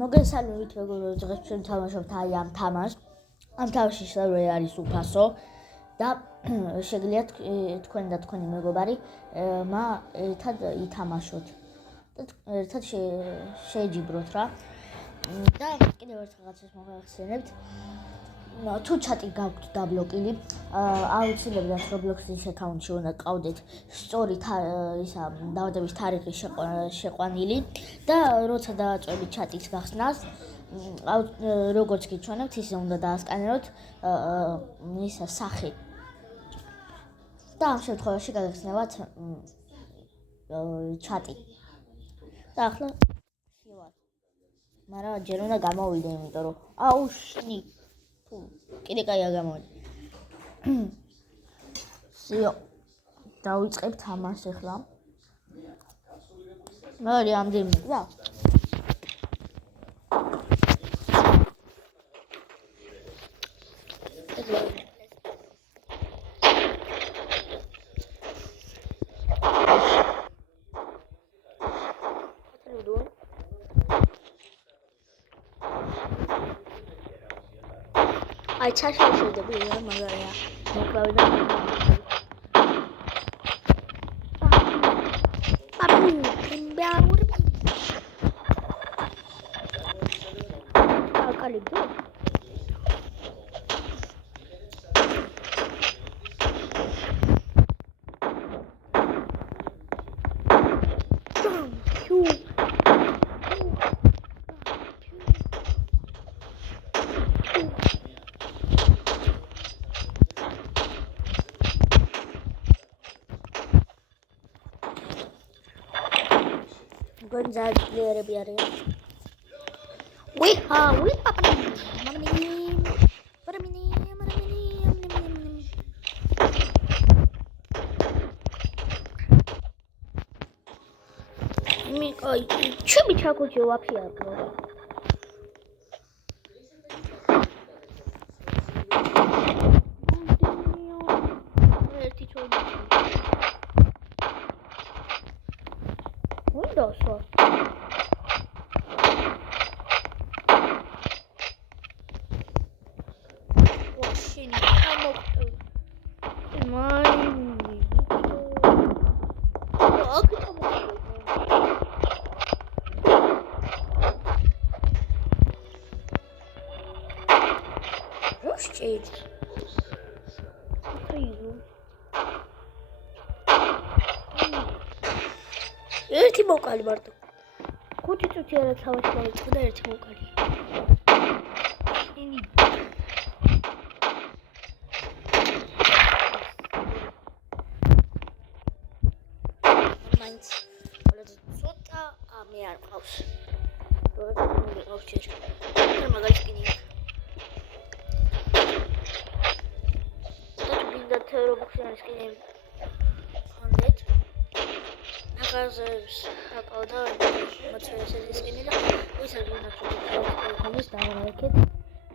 მოგესალმებით მეგობრებო, დღეს ჩვენ თამაშობთ ამ თამაშს. ამ თამაში სერვერი არის უფასო და შეგიძლიათ თქვენ და თქვენი მეგობარი ერთად ითამაშოთ. და ერთად შეეჯიბროთ რა. და კიდევ ერთ რაღაცას მოგახსენებთ. თუ ჩატი გაქვთ დაბლოკილი, აუცილებლად Roblox-ის აკაუნტში უნდა გყავდეთ სწორი დაავადების თარიღი შეყვანილი და როცა დავაწვევით ჩატის გახსნას, როგორც გიჩვენებთ, ისე უნდა დაასკანეროთ სახე. და ამ შემთხვევაში გაგხსნებათ ჩატი. და ახლა შევარ. მაგრამ ჯერ უნდა გამოვიდე, იმიტომ რომ აუშნი კიდე კაია გამოვიდა. სიო. დავიწყებ თამაშს ახლა. მე ამდენი რა. აი ჩაშავდები რა მაგარია. მოკლავდა. აპი, იმბაური. აკალიბო. Gonzalez biar ya. Wih, apa nih? Mana ini? Ini coba aku jawab ya, bro. Windows. Sini kamu main aku kamu Rustic ერთი მოკალი მარტო 5 წუთი არა თავად დავიწყე და ერთი მოკალი ini მე არ ყავს. როცა მიყავს ჯერ. და მაგალითად კიდე. და გინდათ Roblox-ის კიდე კონდეთ. ნახაზებს აკავდა მოწესების კიდე და ვისაც გინდათ Roblox-ის დავარეკეთ.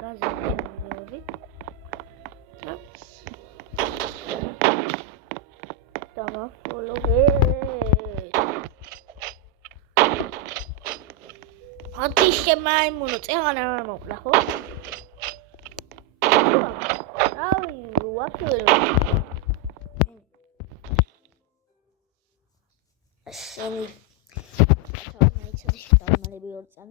გაზეთი. და follow Ateşe maymunu çekan aramokla ho. Ay, bakıyorum. Seni. Tamam, çalıştım ama bir ortam.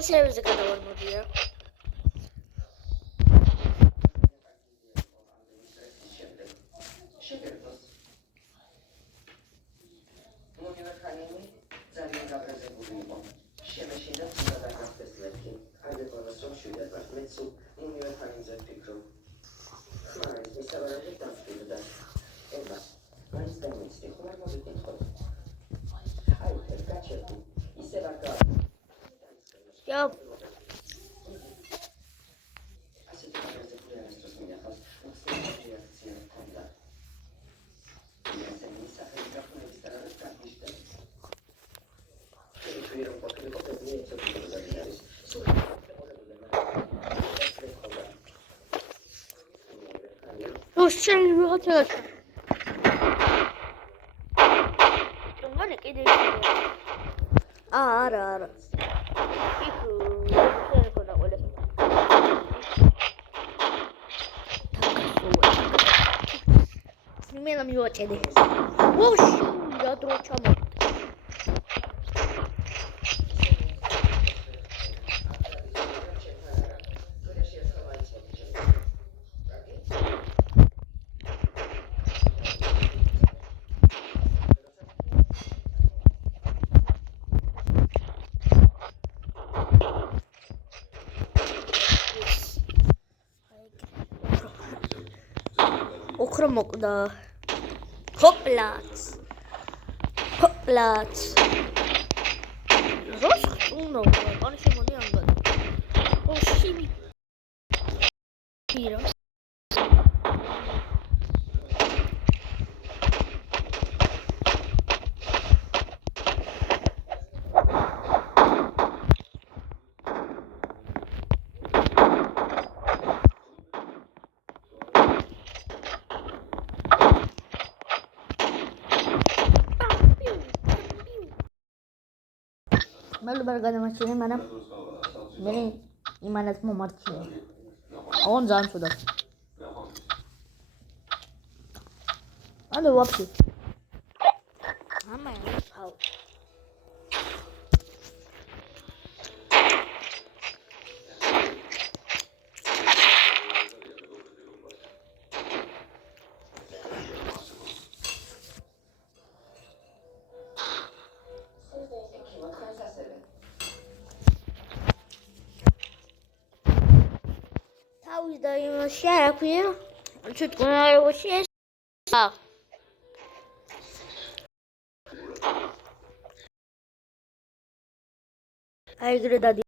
Serverimize kadar olmadı ya. Yo. შენ ვიღაცა მგონი კიდე არა იქ შენ ქონა ყველა მე მივაჭედე ოშ რა დრო ჩამო ოქრო მოკდა ჰოპლაც როს ხტუნო ან შემონი ანგა ოში პირო მალბარ გადამაჩინე მაგრამ მე იმანაც მომარჩინე აღონ ძალიან ცუდა ანუ ვაფშე ამა აუ თავის და იმაში არა ქვია თვითონ აეროში ეს აი ეგრე დადი